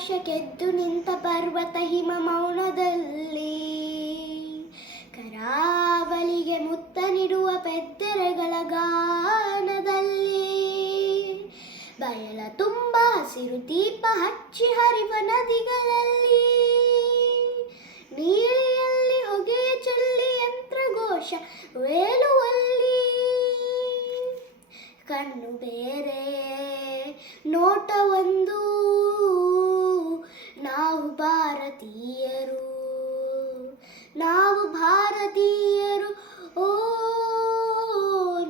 ಆಕಾಶಕ್ಕೆದ್ದು ನಿಂತ ಪರ್ವತ ಹಿಮ ಮೌನದಲ್ಲಿ, ಕರಾವಳಿಗೆ ಮುತ್ತ ನೀಡುವ ಪೆದ್ದೆರೆಗಳ ಗಾನದಲ್ಲಿ, ಬಯಲ ತುಂಬ ಹಸಿರು ದೀಪ ಹಚ್ಚಿ ಹರಿವ ನದಿಗಳಲ್ಲಿ, ನೀಲಿಯಲ್ಲಿ ಹೊಗೆ ಚೆಲ್ಲಿ ಯಂತ್ರಘೋಷ ವೇಲುವಲ್ಲಿ, ಕಣ್ಣು ಬೇರೆ ನೋಟ ಒಂದು, ನಾವು ಭಾರತೀಯರು, ನಾವು ಭಾರತೀಯರು, ಓ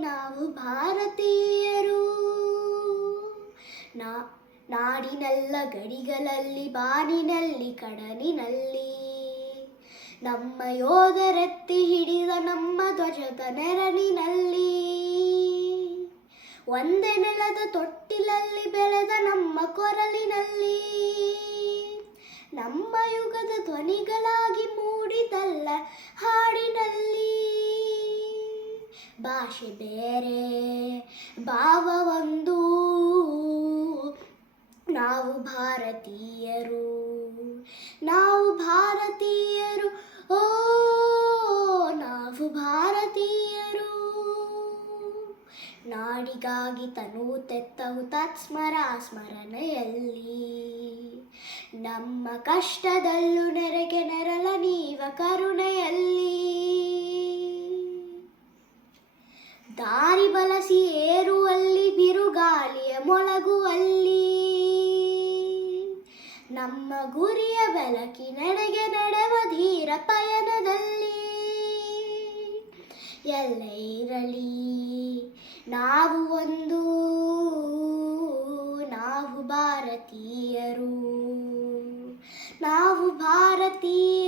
ನಾವು ಭಾರತೀಯರು. ನಾಡಿನೆಲ್ಲ ಗಡಿಗಳಲ್ಲಿ, ಬಾನಿನಲ್ಲಿ ಕಡಲಿನಲ್ಲಿ, ನಮ್ಮ ಯೋಧರೆತ್ತಿ ಹಿಡಿದ ನಮ್ಮ ಧ್ವಜದ ನೆರಳಿನಲ್ಲಿ, ಒಂದೇ ನೆಲದ ತೊಟ್ಟಿಲಲ್ಲಿ ಬೆಳೆದ ನಮ್ಮ ಕೊರಳಿನಲ್ಲಿ, ನಮ್ಮ ಯುಗದ ಧ್ವನಿಗಳಾಗಿ ಮೂಡಿದಲ್ಲ ಹಾಡಿನಲ್ಲಿ. ಭಾಷೆ ಬೇರೆ ಭಾವ ಒಂದು, ನಾವು ಭಾರತೀಯರು, ನಾವು ಭಾರತೀಯರು, ಓ ನಾವು ಭಾರತೀಯರು. ನಾಡಿಗಾಗಿ ತನು ತೆತ್ತ ಹುತಾತ್ಮರ ಸ್ಮರಣೆಯಲ್ಲಿ, ನಮ್ಮ ಕಷ್ಟದಲ್ಲೂ ನೆರೆಗೆ ನೆರಳ ನೀವ ಕರುಣೆಯಲ್ಲಿ, ದಾರಿ ಬಳಸಿ ಏರುವಲ್ಲಿ ಬಿರುಗಾಳಿಯ ಮೊಳಗುವಲ್ಲಿ, ನಮ್ಮ ಗುರಿಯ ಬೆಳಕಿನೆಡೆಗೆ ನಡೆವ ಧೀರ ಪಯಣದಲ್ಲಿ, ಎಲ್ಲೇ ಇರಲಿ ನಾವು ಒಂದು, ನಾವು ಭಾರತೀಯರು, ನಾವು ಭಾರತೀಯ